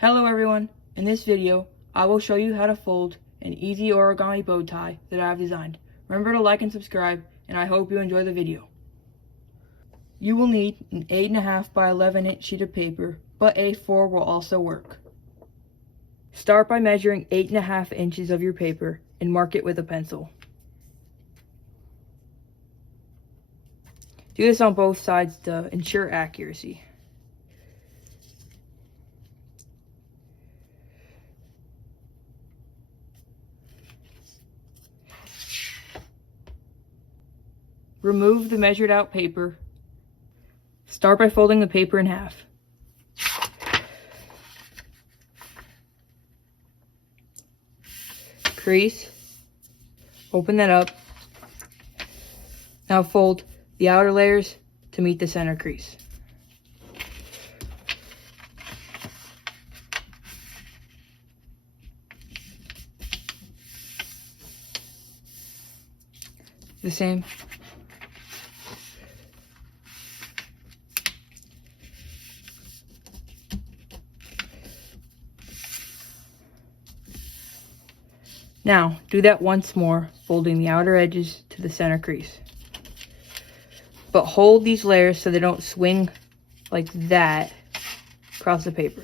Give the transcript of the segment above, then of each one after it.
Hello everyone, in this video I will show you how to fold an easy origami bow tie that I have designed. Remember to like and subscribe, and I hope you enjoy the video. You will need an 8.5 by 11 inch sheet of paper, but A4 will also work. Start by measuring 8.5 inches of your paper and mark it with a pencil. Do this on both sides to ensure accuracy. Remove the measured out paper. Start by folding the paper in half. Crease. Open that up. Now fold the outer layers to meet the center crease. The same. Now, do that once more, folding the outer edges to the center crease. But hold these layers so they don't swing like that across the paper.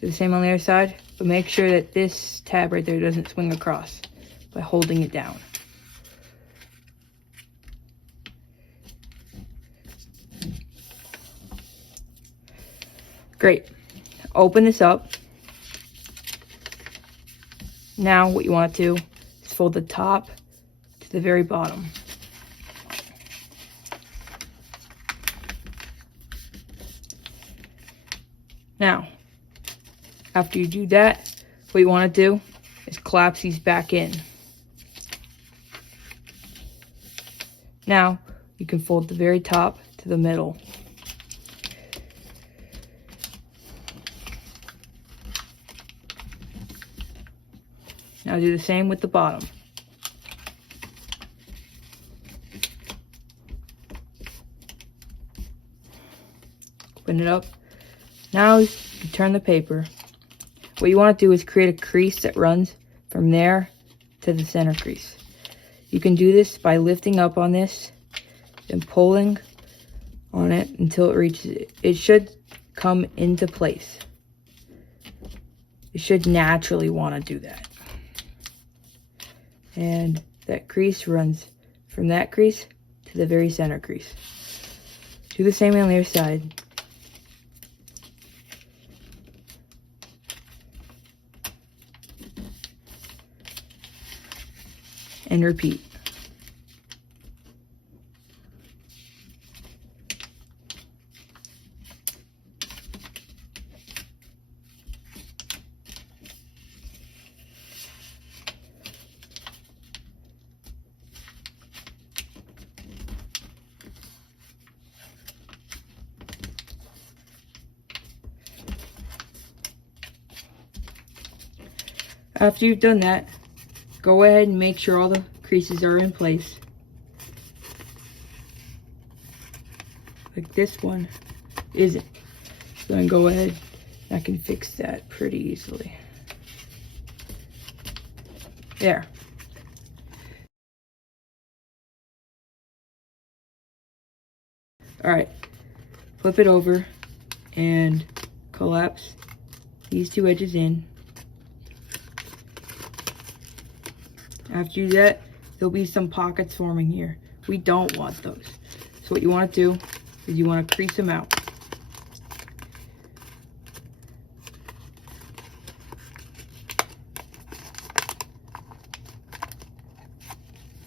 Do the same on the other side, but make sure that this tab right there doesn't swing across by holding it down. Great. Open this up. Now what you want to do is fold the top to the very bottom. Now, after you do that, what you want to do is collapse these back in. Now, you can fold the very top to the middle. Now do the same with the bottom. Open it up. Now you turn the paper. What you want to do is create a crease that runs from there to the center crease. You can do this by lifting up on this and pulling on it until it reaches it. It should come into place. You should naturally want to do that. And that crease runs from that crease to the very center crease. Do the same on the other side. And repeat. After you've done that, go ahead and make sure all the creases are in place. Like this one isn't. So then go ahead, I can fix that pretty easily. There. Alright, flip it over and collapse these two edges in. After you do that, there'll be some pockets forming here. We don't want those. So what you want to do is you want to crease them out.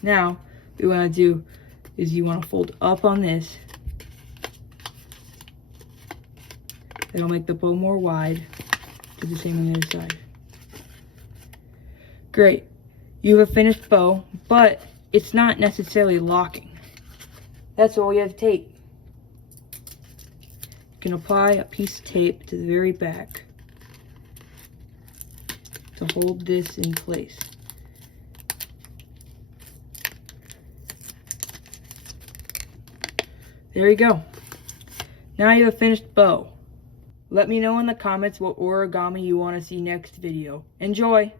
Now, what you want to do is you want to fold up on this. That'll make the bow more wide. Do the same on the other side. Great. You have a finished bow, but it's not necessarily locking. That's all you have to take. You can apply a piece of tape to the very back to hold this in place. There you go. Now you have a finished bow. Let me know in the comments what origami you want to see next video. Enjoy!